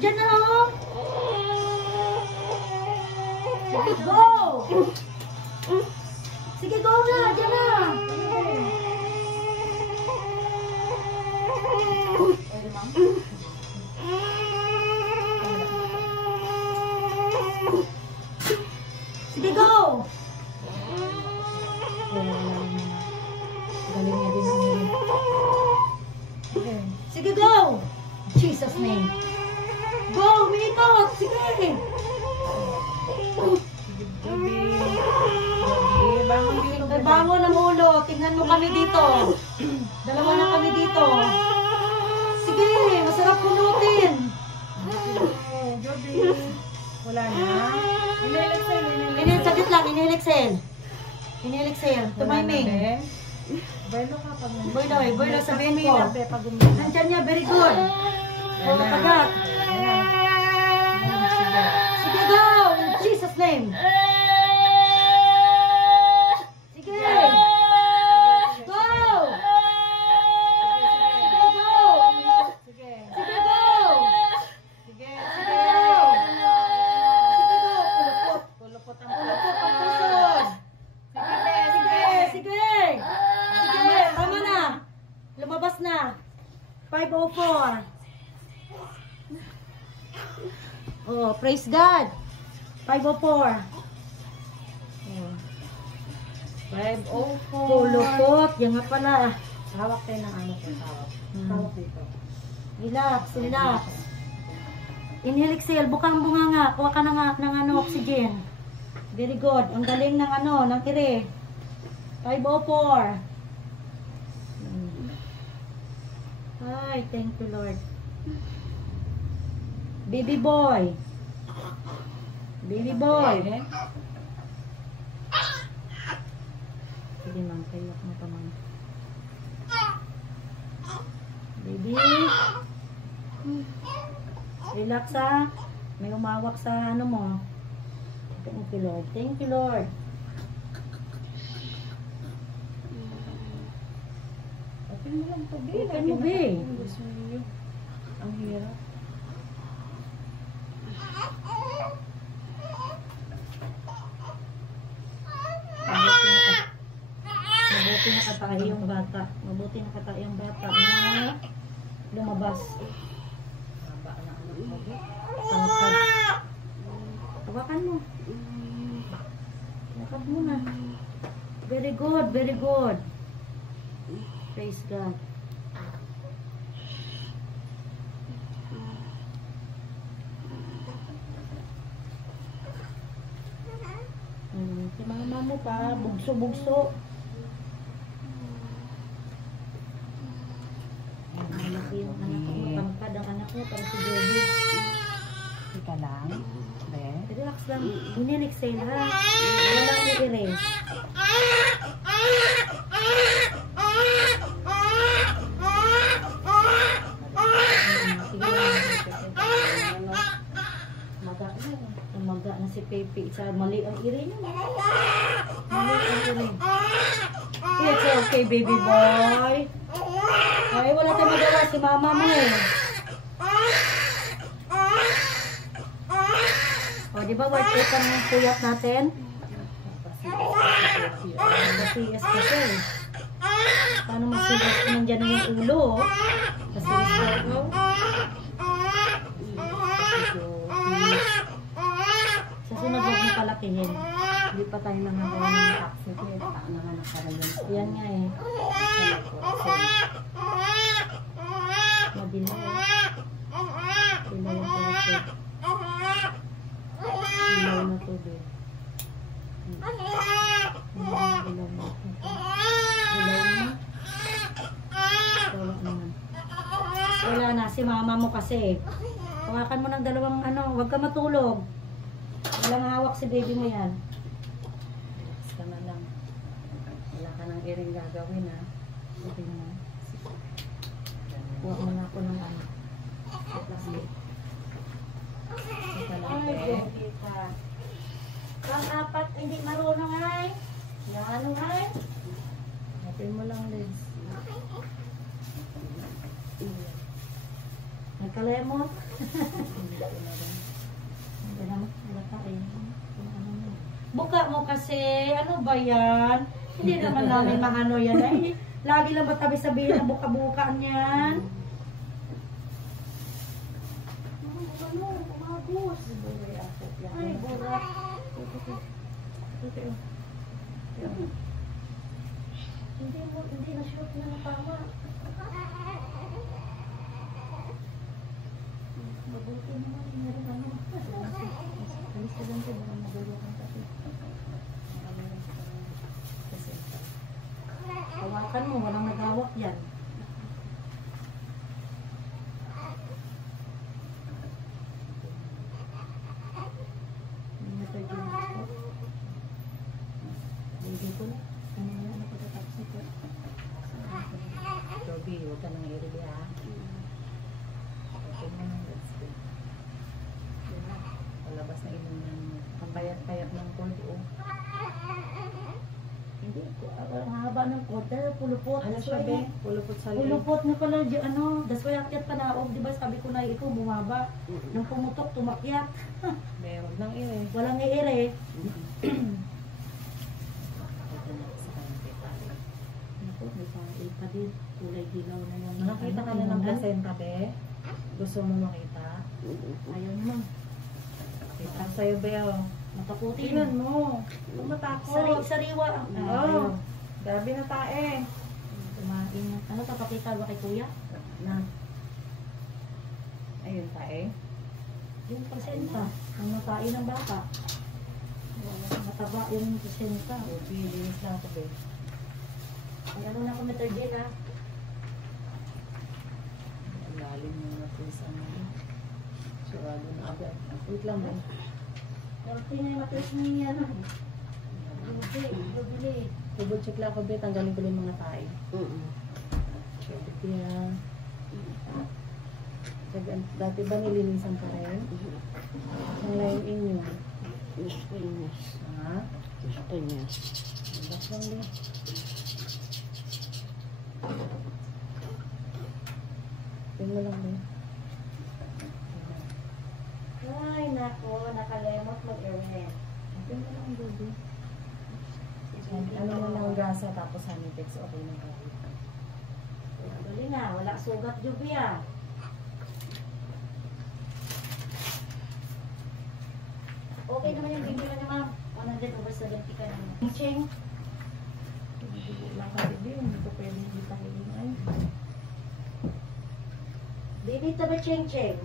Diyan na oh. Go! Sige, go na. Diyan na. Sige, go! Galing niya din ang sige, go! Jesus name. Go! Umikot! Sige! Bangon ang ulo. Tingnan mo kami dito. Dalawa na kami dito. Sige! Masarap pulutin. Wala na. Saglit lang. Inhale-exhale. Inhale-exhale. Tumayming. Boylo ka pag Boylo, sabihin ko. Nandyan niya, very good. O, kagat. Sige, go! In Jesus' name. Sige. Go! Sige, go! Sige, go! Sige, go! Pulupot ang pusod. Sige. Tama na. Lumabas na. 5:04. Oh, praise God. 5:04. 5:04. Pulupot. Yan nga pala. Hawak tayo ng ano ko. Hawak dito. Relax. Inhale, exhale. Bukang bunganga. Kuha ka ng oxygen. Very good. Ang galing ng ng kiri. 5:04. Ay, thank you, Lord. Baby boy. Sige, ma'am. Kayak mo pa, ma'am. Baby. Relax, ha. May umawak sa mo. Thank you, Lord. Thank you, Lord. Open mo lang to, B. Open mo, B. Ang hirap. Mabuti nakatayo yung bata. Mabuti nakatayo yung bata na lumabas. Tangkad. Hawakan mo. Tangkad mo na. Very good, very good. Praise God. Si mama mo pa, bugso-bugso. Malaki yung anak ko, matangkad ang anak mo, parang si Joby. Ika lang. Relax lang. Inhale-exhale, ha? Walang i-erase. Maga na si Pepe. Mali ang ire niya. Mali ang ire. It's okay, baby boy. Ay, wala tayong magawa si mama mo eh. O, di ba white paper ang puyat natin? Masigas kasi eh. Paano masigas ko nandyan na yung ulo? Masigas ko. Sa sunod huwag mo palakihin. Hindi pa tayo nangagawa ng taxi. Kaya nanganak ka rin. Yan nga eh. Madilaw. Dilaw yung puso. Dilaw na tubig. Dilaw na. Dilaw na. Wala naman. Wala na. Si mama mo kasi. Hawakan mo ng dalawang huwag ka matulog. Walang hawak si baby mo yan. Relax ka na lang. Wala ka nang iring gagawin, ha? Okay na. Huwag mo na ako ng Ay, Bobita. Pang-apat, hindi marunong ay. Yan, ay. Open mo lang, Liz. Nagkalemot. Hindi ko na rin. Hindi naman, wala ka eh. Buka mo kasi, ano ba yan? Hindi naman namin maano yan. Ay, lagi lang ba tabi sabihin ang buka-buka niyan? Ano, umagos. Ay, burak. Hindi na shoot na tama. Mabuti naman, meron ano. Alis ka lang ko, baka magulo kang kasi. Hawakan mo, walang nagawak yan. Baby ko na. Ano yan? Ano pagkatapos ito? Joby, huwag ka nang irili ha. Okay mo nang resting. Palabas na ilong ng payat-payat ng cord o. Hindi ko. Ang haba ng quarter, pulupot. Ano siya be? Pulupot sa liit. Pulupot na pala, ano, that's why akyat pa naog, di ba sabi ko na ikaw bumaba. Nung pumutok, tumakyat. Meron nang ire. Walang iire. Naku, may pangil pa din. Kulay dilaw na yan. Nakakita ka na ng placenta be? Gusto mo makita? Ayaw mo. Kita sa'yo be oh. Matakutin. Tingnan mo. Huwag matakot. Sariwa. Oh, grabe na tae. Kumain na. Ano, papakita ba kay kuya? Na. Ayun tae. Yung presenta. Ang natain ng bata. Mataba yung presenta. Joby, linis lang ako be. Ang ano na ko Mr. Jen ha? Ang lalim mo natin sa mga. Surado na agad. Wait lang be. Healthy na yung matris niya na. Bili. Double check lang ako be. Tanggalin ko lang yung mga tae. Kaya. Dati ba nilinisan ka rin? Ang layo inyo. Gusto niya. Ha? Gusto niya. Bas lang be. Tingnan mo lang be. Ay, nako. Nakalemot mag-erwin. Tingnan mo lang Joby. Ano mo lang gasa tapos Hanitex okay na ka. Dali nga. Wala sugat Juby ah. Okay naman yung bibila niya ma'am. 100 over 70 ka naman. Cheng. Lang ka be. Hindi ko pwede hindi pa hiling ay. Baby, tabi Cheng Cheng.